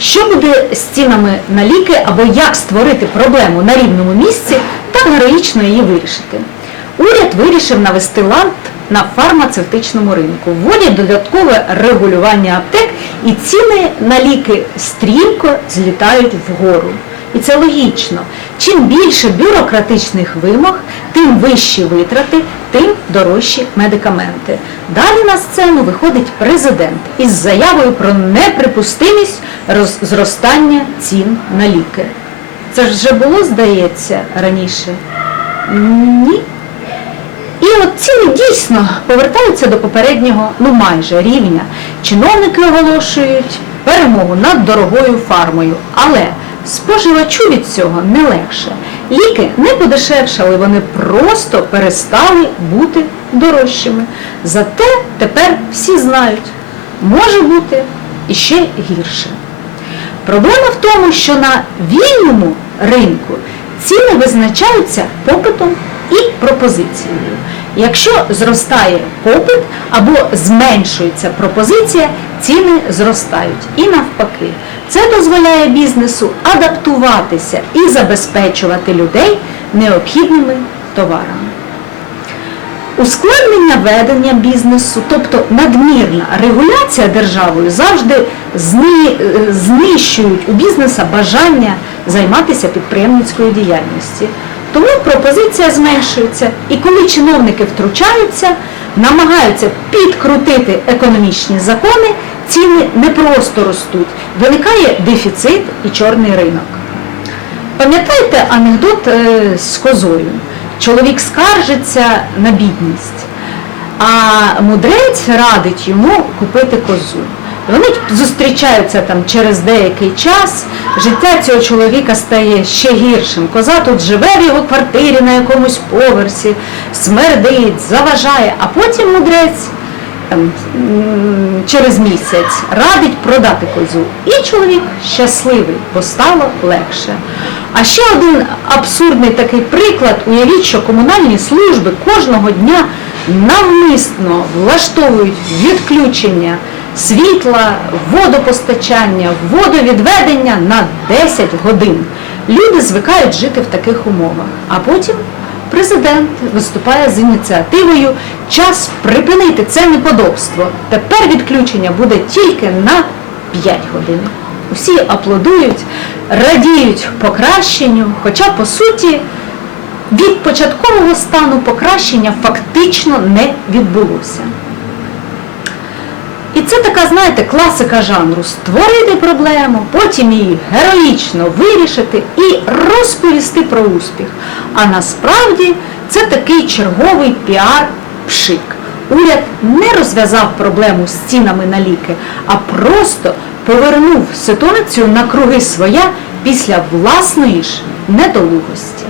Що буде з цінами на ліки або як створити проблему на рівному місці та героїчно її вирішити? Уряд вирішив навести лад на фармацевтичному ринку, вводять додаткове регулювання аптек і ціни на ліки стрімко злітають вгору. І це логічно. Чим більше бюрократичних вимог, тим вищі витрати, тим дорожчі медикаменти. Далі на сцену виходить президент із заявою про неприпустимість зростання цін на ліки. Це ж вже було, здається, раніше? Ні. І от ціни дійсно повертаються до попереднього, ну майже рівня. Чиновники оголошують перемогу над дорогою фармою, але споживачу від цього не легше. Ліки не подешевшали, вони просто перестали бути дорожчими. Зате тепер всі знають, може бути іще гірше. Проблема в тому, що на вільному ринку ціни визначаються попитом і пропозицією. Якщо зростає попит або зменшується пропозиція, ціни зростають і навпаки. Це дозволяє бізнесу адаптуватися і забезпечувати людей необхідними товарами. Ускладнення ведення бізнесу, тобто надмірна регуляція державою, завжди е, знищують у бізнеса бажання займатися підприємницькою діяльністю. Тому пропозиція зменшується, і коли чиновники втручаються, намагаються підкрутити економічні закони, ціни не просто ростуть, виникає дефіцит і чорний ринок. Пам'ятаєте анекдот е, з козою? Чоловік скаржиться на бідність, а мудрець радить йому купити козу. Вони зустрічаються там через деякий час. Життя цього чоловіка стає ще гіршим. Коза тут живе в його квартирі на якомусь поверсі, смердить, заважає, а потім мудрець там, через місяць радить продати козу. І чоловік щасливий, бо стало легше. А ще один абсурдний такий приклад. Уявіть, що комунальні служби кожного дня навмисно влаштовують відключення світла, водопостачання, водовідведення на 10 годин. Люди звикають жити в таких умовах. А потім президент виступає з ініціативою час припинити це неподобство. Тепер відключення буде тільки на 5 годин. Усі аплодують, радіють покращенню, хоча по суті від початкового стану покращення фактично не відбулося. Це така, знаєте, класика жанру створити проблему, потім її героїчно вирішити і розповісти про успіх. А насправді це такий черговий піар-пшик. Уряд не розв'язав проблему з цінами на ліки, а просто повернув ситуацію на круги своя після власної ж недолугості.